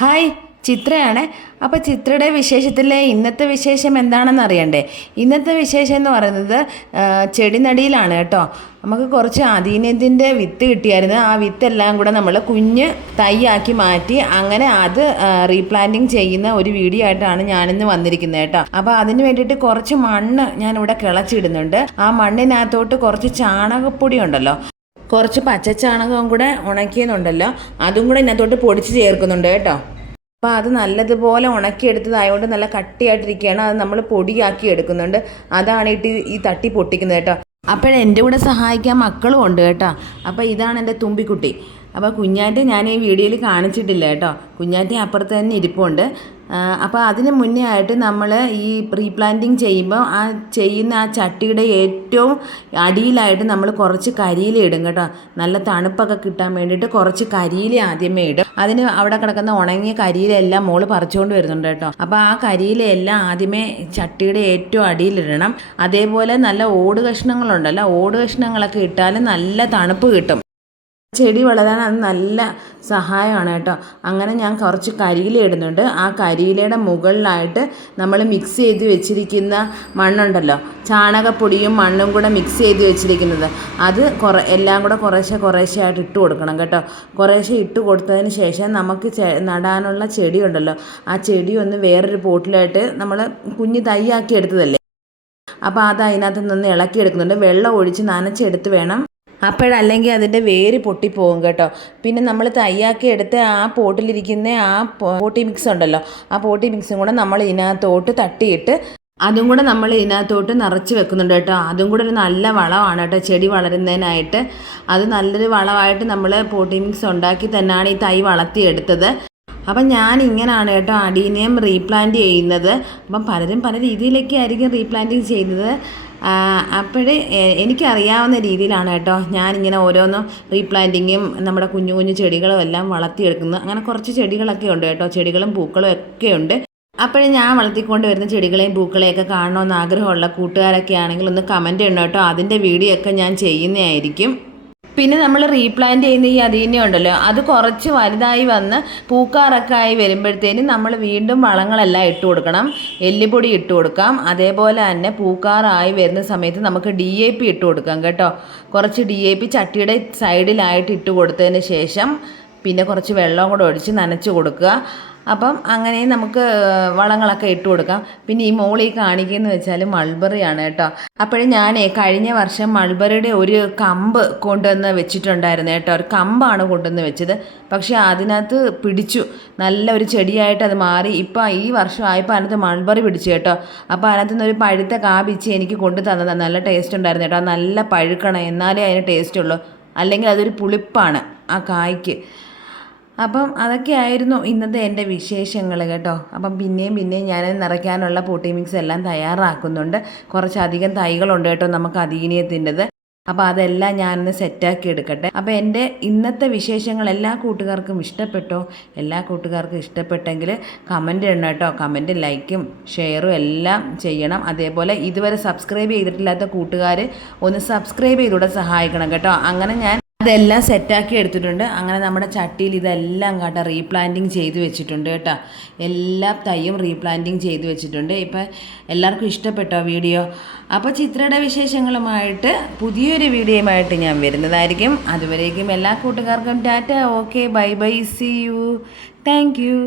Hi, ചിത്രയാണ്. അപ്പോൾ ചിത്രയുടെ വിശേഷത്തിലെ ഇന്നത്തെ വിശേഷം എന്താണെന്ന് അറിയണ്ടേ? ഇന്നത്തെ വിശേഷം എന്ന് പറയുന്നത് ചെടിനടിയിലാണ് കേട്ടോ. നമുക്ക് കുറച്ച് അദീനത്തിൻ്റെ വിത്ത് കിട്ടിയായിരുന്നു. ആ വിത്തെല്ലാം കൂടെ നമ്മൾ കുഞ്ഞ് തൈയാക്കി മാറ്റി അങ്ങനെ അത് റീപ്ലാന്റിങ് ചെയ്യുന്ന ഒരു വീഡിയോ ആയിട്ടാണ് ഞാനിന്ന് വന്നിരിക്കുന്നത് കേട്ടോ. അപ്പോൾ അതിന് വേണ്ടിയിട്ട് കുറച്ച് മണ്ണ് ഞാനിവിടെ കിളച്ചിടുന്നുണ്ട്. ആ മണ്ണിനകത്തോട്ട് കുറച്ച് ചാണകപ്പൊടി ഉണ്ടല്ലോ, കുറച്ച് പച്ചച്ചാണകവും കൂടെ ഉണക്കിയെന്നുണ്ടല്ലോ, അതും കൂടെ ഇതിനകത്തോട്ട് പൊടിച്ച് ചേർക്കുന്നുണ്ട് കേട്ടോ. അപ്പോൾ അത് നല്ലതുപോലെ ഉണക്കിയെടുത്തതായതുകൊണ്ട് നല്ല കട്ടിയായിട്ടിരിക്കുകയാണ്. അത് നമ്മൾ പൊടിയാക്കി എടുക്കുന്നുണ്ട്. അതാണ് ഈ തട്ടി പൊട്ടിക്കുന്നത് കേട്ടോ. എൻ്റെ കൂടെ സഹായിക്കാൻ മക്കളും ഉണ്ട് കേട്ടോ. അപ്പോൾ ഇതാണ് എൻ്റെ തുമ്പിക്കുട്ടി. അപ്പോൾ കുഞ്ഞാറ്റെ ഞാൻ ഈ വീഡിയോയിൽ കാണിച്ചിട്ടില്ല കേട്ടോ. കുഞ്ഞാറ്റെ അപ്പുറത്ത് തന്നെ ഇരിപ്പുണ്ട്. അപ്പോൾ അതിന് മുന്നേ ആയിട്ട് നമ്മൾ ഈ റീപ്ലാന്റിങ് ചെയ്യുമ്പോൾ ചെയ്യുന്ന ആ ചട്ടിയുടെ ഏറ്റവും അടിയിലായിട്ട് നമ്മൾ കുറച്ച് കരിയില ഇടും കേട്ടോ. നല്ല തണുപ്പൊക്കെ കിട്ടാൻ വേണ്ടിയിട്ട് കുറച്ച് കരിയില ആദ്യമേ ഇടും. അതിന് അവിടെ കിടക്കുന്ന ഉണങ്ങിയ കരിയിലെല്ലാം മോള് പറിച്ചുകൊണ്ട് വരുന്നുണ്ട് കേട്ടോ. അപ്പോൾ ആ കരിയിലെല്ലാം ആദ്യമേ ചട്ടിയുടെ ഏറ്റവും അടിയിലിടണം. അതേപോലെ നല്ല ഓട് കഷ്ണങ്ങളുണ്ടല്ലോ, ഓട് കഷ്ണങ്ങളൊക്കെ ഇട്ടാലും നല്ല തണുപ്പ് കിട്ടും. ചെടി വളരാൻ അത് നല്ല സഹായമാണ് കേട്ടോ. അങ്ങനെ ഞാൻ കുറച്ച് കരിയില ഇടുന്നുണ്ട്. ആ കരിയിലയുടെ മുകളിലായിട്ട് നമ്മൾ മിക്സ് ചെയ്ത് വെച്ചിരിക്കുന്ന മണ്ണുണ്ടല്ലോ, ചാണകപ്പൊടിയും മണ്ണും കൂടെ മിക്സ് ചെയ്ത് വെച്ചിരിക്കുന്നത്, അത് എല്ലാം കൂടെ കുറേശ്ശെ ആയിട്ട് ഇട്ട് കൊടുക്കണം കേട്ടോ. കുറേശ്ശെ ഇട്ട് കൊടുത്തതിന് ശേഷം നമുക്ക് നടാനുള്ള ചെടി ഉണ്ടല്ലോ, ആ ചെടി ഒന്ന് വേറൊരു പോട്ടിലായിട്ട് നമ്മൾ കുഞ്ഞ് തൈയാക്കി എടുത്തതല്ലേ, അപ്പോൾ അത് അതിനകത്ത് നിന്ന് ഇളക്കിയെടുക്കുന്നുണ്ട്. വെള്ളം ഒഴിച്ച് നനച്ചെടുത്ത് വേണം, അപ്പോഴല്ലെങ്കിൽ അതിൻ്റെ വേര് പൊട്ടിപ്പോകും കേട്ടോ. പിന്നെ നമ്മൾ തയ്യാക്കി എടുത്ത് ആ പോട്ടിലിരിക്കുന്ന ആ പോട്ടി മിക്സ് ഉണ്ടല്ലോ, ആ പോട്ടി മിക്സും കൂടെ നമ്മൾ ഇതിനകത്തോട്ട് തട്ടിയിട്ട് അതും കൂടെ നമ്മൾ ഇതിനകത്തോട്ട് നിറച്ച് വെക്കുന്നുണ്ട് കേട്ടോ. അതും കൂടെ ഒരു നല്ല വളമാണ് കേട്ടോ ചെടി വളരുന്നതിനായിട്ട്. അത് നല്ലൊരു വളമായിട്ട് നമ്മൾ പോട്ടി മിക്സ് ഉണ്ടാക്കി തന്നെയാണ് ഈ തൈ വളർത്തിയെടുത്തത്. അപ്പം ഞാൻ ഇങ്ങനെയാണ് കേട്ടോ അഡീനിയം റീപ്ലാന്റ് ചെയ്യുന്നത്. അപ്പം പലരും പല രീതിയിലൊക്കെ ആയിരിക്കും റീപ്ലാന്റിങ് ചെയ്യുന്നത്. അപ്പോഴേ എനിക്കറിയാവുന്ന രീതിയിലാണ് കേട്ടോ ഞാനിങ്ങനെ ഓരോന്നും റീപ്ലാന്റിങ്ങും നമ്മുടെ കുഞ്ഞു കുഞ്ഞു ചെടികളും എല്ലാം വളർത്തിയെടുക്കുന്നത്. അങ്ങനെ കുറച്ച് ചെടികളൊക്കെ ഉണ്ട് കേട്ടോ, ചെടികളും പൂക്കളും ഒക്കെ ഉണ്ട്. അപ്പോഴേ ഞാൻ വളർത്തിക്കൊണ്ട് വരുന്ന ചെടികളെയും പൂക്കളെയൊക്കെ കാണണമെന്ന് ആഗ്രഹമുള്ള കൂട്ടുകാരൊക്കെ ആണെങ്കിൽ ഒന്ന് കമൻറ്റ് ചെയ്യണം കേട്ടോ. അതിൻ്റെ വീഡിയോ ഒക്കെ ഞാൻ ചെയ്യുന്നതായിരിക്കും. പിന്നെ നമ്മൾ റീപ്ലാന്റ് ചെയ്യുന്ന ഈ അദീനിയം ഉണ്ടല്ലോ, അത് കുറച്ച് വലുതായി വന്ന് പൂക്കാറൊക്കെ ആയി വരുമ്പോഴത്തേനും നമ്മൾ വീണ്ടും വളങ്ങളെല്ലാം ഇട്ട് കൊടുക്കണം. എല്ലുപൊടി ഇട്ട് കൊടുക്കാം. അതേപോലെ തന്നെ പൂക്കാറായി വരുന്ന സമയത്ത് നമുക്ക് DAP ഇട്ട് കൊടുക്കാം കേട്ടോ. കുറച്ച് DAP ചട്ടിയുടെ സൈഡിലായിട്ട് ഇട്ട് കൊടുത്തതിന് ശേഷം പിന്നെ കുറച്ച് വെള്ളം കൂടെ ഒഴിച്ച് നനച്ച് കൊടുക്കുക. അപ്പം അങ്ങനെ നമുക്ക് വളങ്ങളൊക്കെ ഇട്ട് കൊടുക്കാം. പിന്നെ ഈ മോളി കാണിക്കുകയെന്ന് വെച്ചാൽ മൾബറിയാണ് കേട്ടോ. അപ്പോഴും ഞാൻ കഴിഞ്ഞ വർഷം മൾബറിയുടെ ഒരു കമ്പ് കൊണ്ടുവന്ന് വെച്ചിട്ടുണ്ടായിരുന്നു കേട്ടോ. ഒരു കമ്പാണ് കൊണ്ടുവന്ന് വെച്ചത്. പക്ഷേ അതിനകത്ത് പിടിച്ചു, നല്ല ഒരു ചെടിയായിട്ട് അത് മാറി. ഇപ്പം ഈ വർഷം ആയപ്പോൾ അതിനകത്ത് മൾബറി പിടിച്ചു കേട്ടോ. അപ്പോൾ അതിനകത്ത് നിന്ന് ഒരു പഴുത്ത കാപിച്ച് എനിക്ക് കൊണ്ടു തന്നതാണ്. നല്ല ടേസ്റ്റ് ഉണ്ടായിരുന്നു കേട്ടോ. നല്ല പഴുക്കണം, എന്നാലേ അതിന് ടേസ്റ്റ് ഉള്ളൂ, അല്ലെങ്കിൽ അതൊരു പുളിപ്പാണ് ആ കായ്ക്ക്. അപ്പം അതൊക്കെ ആയിരുന്നു ഇന്നത്തെ എൻ്റെ വിശേഷങ്ങൾ കേട്ടോ. അപ്പം പിന്നെയും ഞാൻ നിറയ്ക്കാനുള്ള പോട്ടി മിക്സ് എല്ലാം തയ്യാറാക്കുന്നുണ്ട്. കുറച്ചധികം തൈകളുണ്ട് കേട്ടോ നമുക്ക് അദീനിയത്തിൻ്റെത്. അപ്പോൾ അതെല്ലാം ഞാനൊന്ന് സെറ്റാക്കി എടുക്കട്ടെ. അപ്പോൾ എൻ്റെ ഇന്നത്തെ വിശേഷങ്ങൾ എല്ലാ കൂട്ടുകാർക്കും ഇഷ്ടപ്പെട്ടോ? എല്ലാ കൂട്ടുകാർക്കും ഇഷ്ടപ്പെട്ടെങ്കിൽ കമൻറ്റ് ചെയ്യണം കേട്ടോ. കമൻറ്റ്, ലൈക്കും ഷെയറും എല്ലാം ചെയ്യണം. അതേപോലെ ഇതുവരെ സബ്സ്ക്രൈബ് ചെയ്തിട്ടില്ലാത്ത കൂട്ടുകാർ ഒന്ന് സബ്സ്ക്രൈബ് ചെയ്തുകൂടെ സഹായിക്കണം കേട്ടോ. അങ്ങനെ ഞാൻ അതെല്ലാം സെറ്റാക്കി എടുത്തിട്ടുണ്ട്. അങ്ങനെ നമ്മുടെ ചട്ടിയിൽ ഇതെല്ലാം കേട്ടോ റീപ്ലാന്റിങ് ചെയ്ത് വെച്ചിട്ടുണ്ട് കേട്ടോ. എല്ലാ തൈയും റീപ്ലാന്റിങ് ചെയ്ത് വെച്ചിട്ടുണ്ട്. ഇപ്പം എല്ലാവർക്കും ഇഷ്ടപ്പെട്ടോ വീഡിയോ? അപ്പോൾ ചിത്രയുടെ വിശേഷങ്ങളുമായിട്ട് പുതിയൊരു വീഡിയോയുമായിട്ട് ഞാൻ വരുന്നതായിരിക്കും. അതുവരേക്കും എല്ലാ കൂട്ടുകാർക്കും tata, okay, bye bye, see you, thank U.